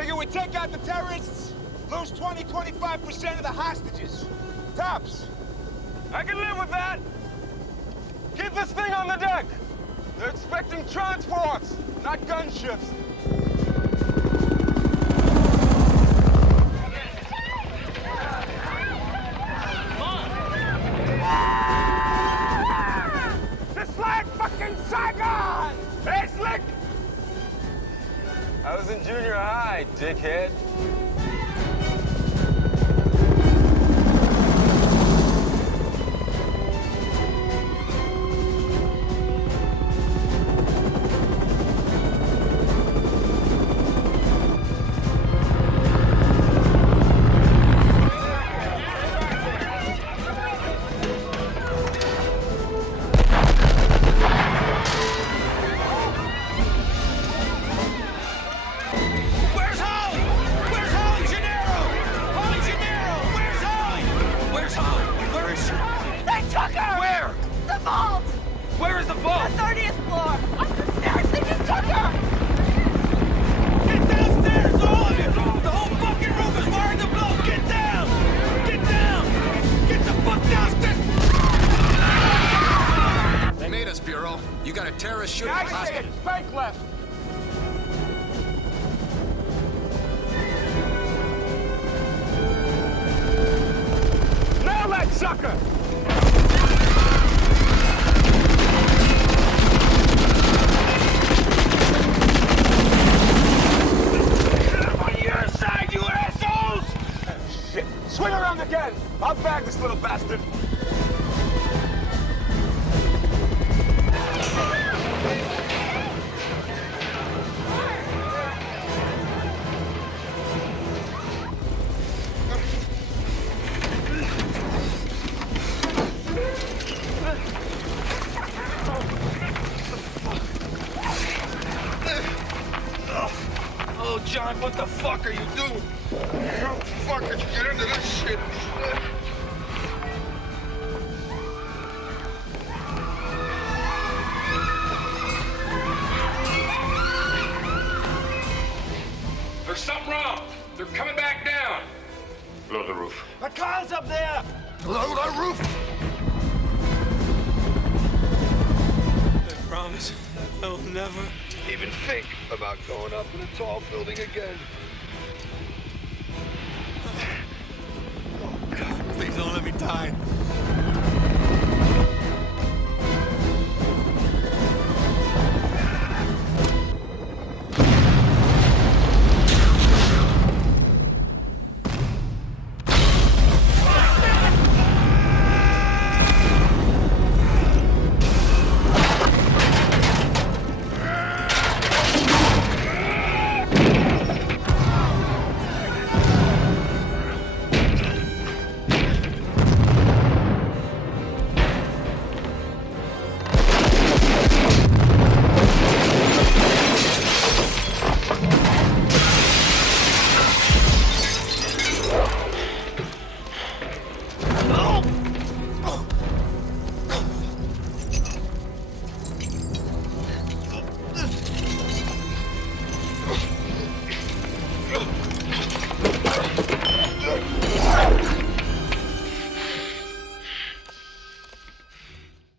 Figure we take out the terrorists, lose 20-25% of the hostages. Tops. I can live with that. Keep this thing on the deck. They're expecting transports, not gunships. Just like fucking Saigon! Hey, Slick! I was in junior high, dickhead. Where is the vault? The 30th floor! Up the stairs! They just took her! Get downstairs, all of you! The whole fucking roof is wired to blow! Get down! Get down! Get the fuck downstairs! They made us, Bureau. You got a terrorist shooting I say hostage. it. Spank left. Nail that sucker! Swing around again! I'll bag this little bastard! Oh, John, what the fuck are you doing? How the fuck did you get into this shit? There's something wrong. They're coming back down. Blow the roof. The car's up there. Blow the roof! I promise I will never Even think about going up in a tall building again. Oh, God, please don't let me die.